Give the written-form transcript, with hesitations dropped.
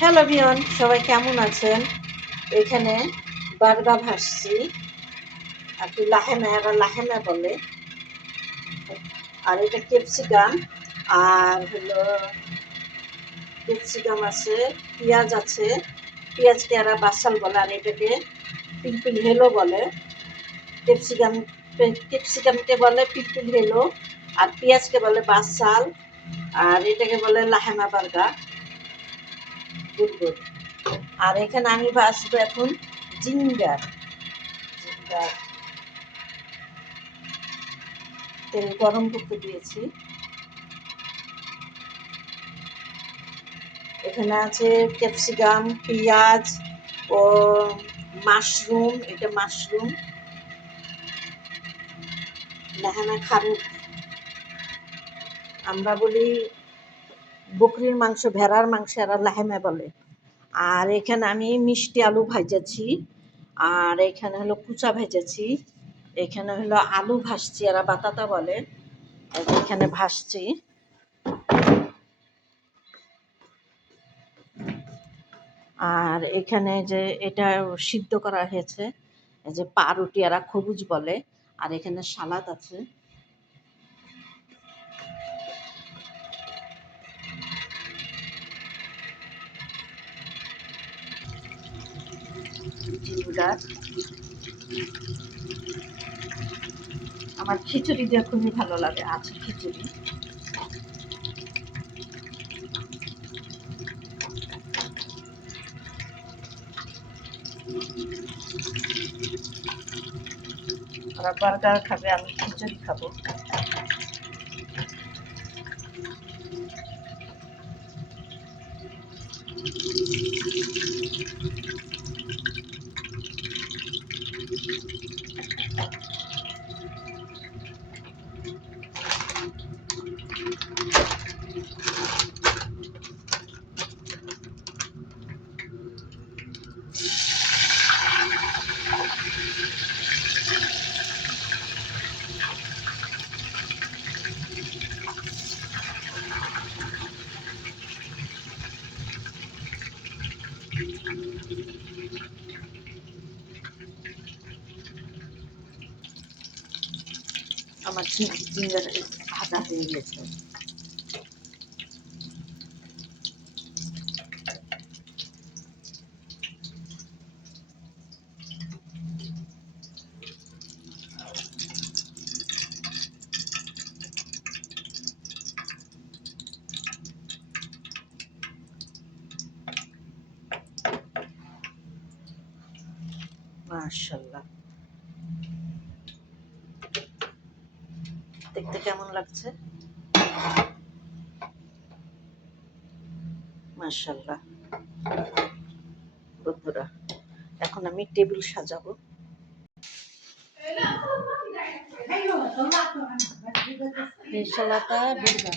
Hello ভিয়ন, সবাই কেমন আছেন? এখানে বার্গা ভাজছি আর কি, লাহেমা, এরা লাহেমা বলে। আর এটা ক্যাপসিকাম, আর হলো ক্যাপসিকাম আছে, পেঁয়াজ আছে, পেঁয়াজকে এরা বাসাল বলে, আর এটাকে পিলপিল হেলো বলে। ক্যাপসিকাম ক্যাপসিকামকে বলে পিলপিল হেলো, আর পেঁয়াজকে বলে বাসাল, আর এটাকে বলে লাহেমা বার্গা। Good good. আর এখানে আমি ভাজবো এখন জিঞ্জার। তেল গরম করতে দিয়েছি। এখানে আছে ক্যাপসিকাম, পেঁয়াজ ও মাশরুম। এটা মাশরুম, লাহানা খারুক আমরা বলি। বকরির মাংস, ভেড়ার মাংস এরা লাহেমা বলে। আর এখানে আমি মিষ্টি আলু ভাজাচ্ছি, আর এখানে হলো কুচা ভেজেছি। এখানে হলো আলু ভাজছি, এরা বাতাতা বলে। এখানে ভাজছি। আর এখানে যে এটা সিদ্ধ করা হয়েছে, এই যে পাউরুটি এরা খবুজ বলে। আর এখানে সালাদ আছে। জিঞ্জার। আমার খিচুড়ি দিয়ে খুবই ভালো লাগে, আছে খিচুড়ি। ওরা বার্গার খাবে, আমি খিচুড়ি খাবো। আমার জিঞ্জার ভাজা হয়ে গেছে। মাশাআল্লাহ, দেখতে কেমন লাগছে? মাশাআল্লাহ। বন্ধুরা, এখন আমি টেবিল সাজাবো। এই সালাতা বার্গার।